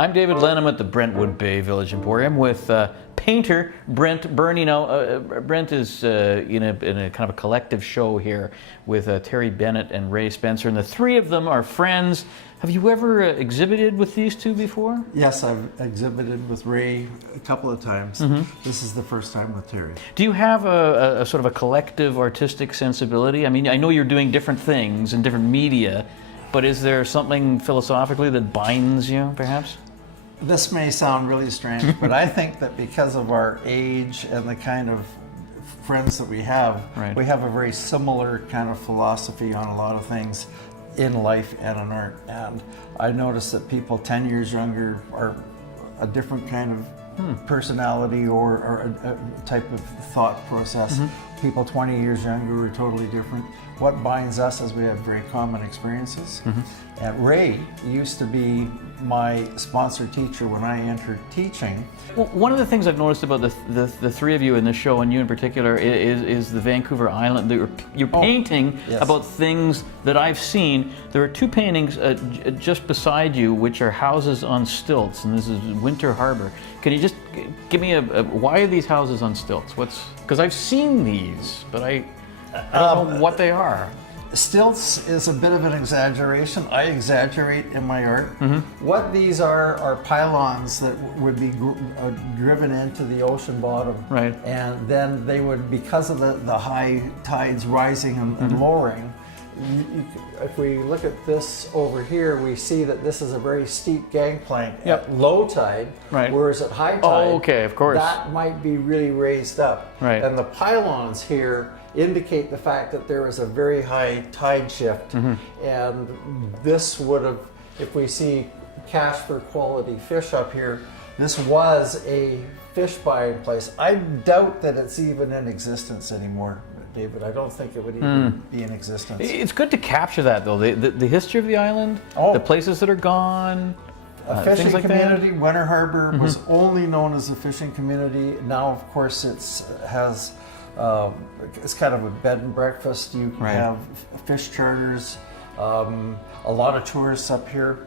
I'm David Lenham at the Brentwood Bay Village Emporium with painter Brent BIRNEY. Now, Brent is in a kind of a collective show here with Terry Bennett and Ray Spencer, and the three of them are friends. Have you ever exhibited with these two before? Yes, I've exhibited with Ray a couple of times. This is the first time with Terry. Do you have a sort of a collective artistic sensibility? I mean, I know you're doing different things in different media, but is there something philosophically that binds you, perhaps? This may sound really strange, but I think that because of our age and the kind of friends that we have a very similar kind of philosophy on a lot of things in life and in art. And I notice that people 10 years younger are a different kind of personality or a type of thought process. People 20 years younger are totally different. What binds us is we have very common experiences. And Ray used to be my sponsor teacher when I entered teaching. Well, one of the things I've noticed about the three of you in this show, and you in particular, is the Vancouver Island. You're painting about things that I've seen. There are two paintings just beside you, which are houses on stilts, and this is Winter Harbor. Can you just give me why are these houses on stilts? Because I've seen these, but I don't know what they are. Stilts is a bit of an exaggeration. I exaggerate in my art. What these are pylons that would be driven into the ocean bottom. And then they would, because of the high tides rising and lowering, if we look at this over here, we see that this is a very steep gangplank at low tide, whereas at high tide, that might be really raised up. And the pylons here indicate the fact that there is a very high tide shift. And this would have, if we see cash for quality fish up here, this was a fish buying place. I doubt that it's even in existence anymore, David. I don't think it would even be in existence. It's good to capture that, though. The history of the island, the places that are gone. A fishing community. Winter Harbor was only known as a fishing community. Now, of course, it's kind of a bed and breakfast. You have fish charters, a lot of tourists up here.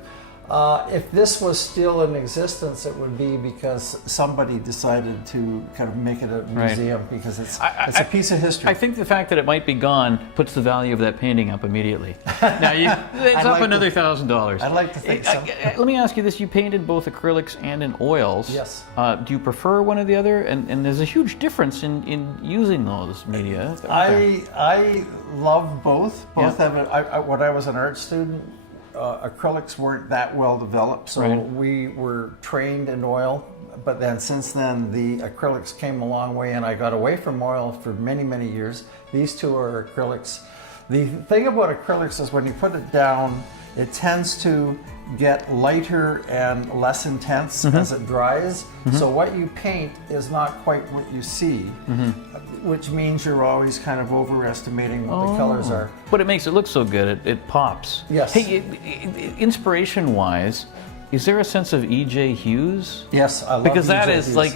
If this was still in existence, it would be because somebody decided to kind of make it a museum because it's a piece of history. I think the fact that it might be gone puts the value of that painting up immediately. Now, it's up another $1,000. I'd like to think so. Let me ask you this. You painted both acrylics and in oils. Yes. Do you prefer one or the other? And there's a huge difference in using those media. I love both. Both have it. When I was an art student, acrylics weren't that well developed, so we were trained in oil. But then since then, the acrylics came a long way, and I got away from oil for many, many years. These two are acrylics. The thing about acrylics is when you put it down, it tends to get lighter and less intense as it dries. So what you paint is not quite what you see, which means you're always kind of overestimating what the colors are. But it makes it look so good, it pops. Yes. Hey, inspiration-wise, is there a sense of E.J. Hughes? Yes, I love because that E.J. is Hughes. like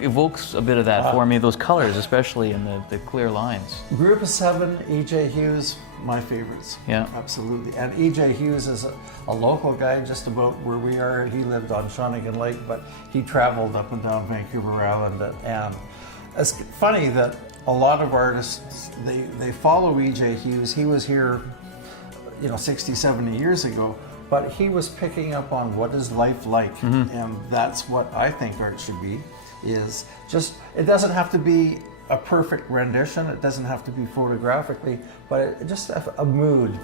evokes a bit of that for me. Those colors, especially in the clear lines. Group of Seven, E.J. Hughes, my favorites. Yeah, absolutely. And E.J. Hughes is a local guy, just about where we are. He lived on Shawnigan Lake, but he traveled up and down Vancouver Island. And it's funny that a lot of artists they follow E.J. Hughes. He was here, 60, 70 years ago. But he was picking up on what is life like, and that's what I think art should be, is just, it doesn't have to be a perfect rendition, it doesn't have to be photographically, but just a mood.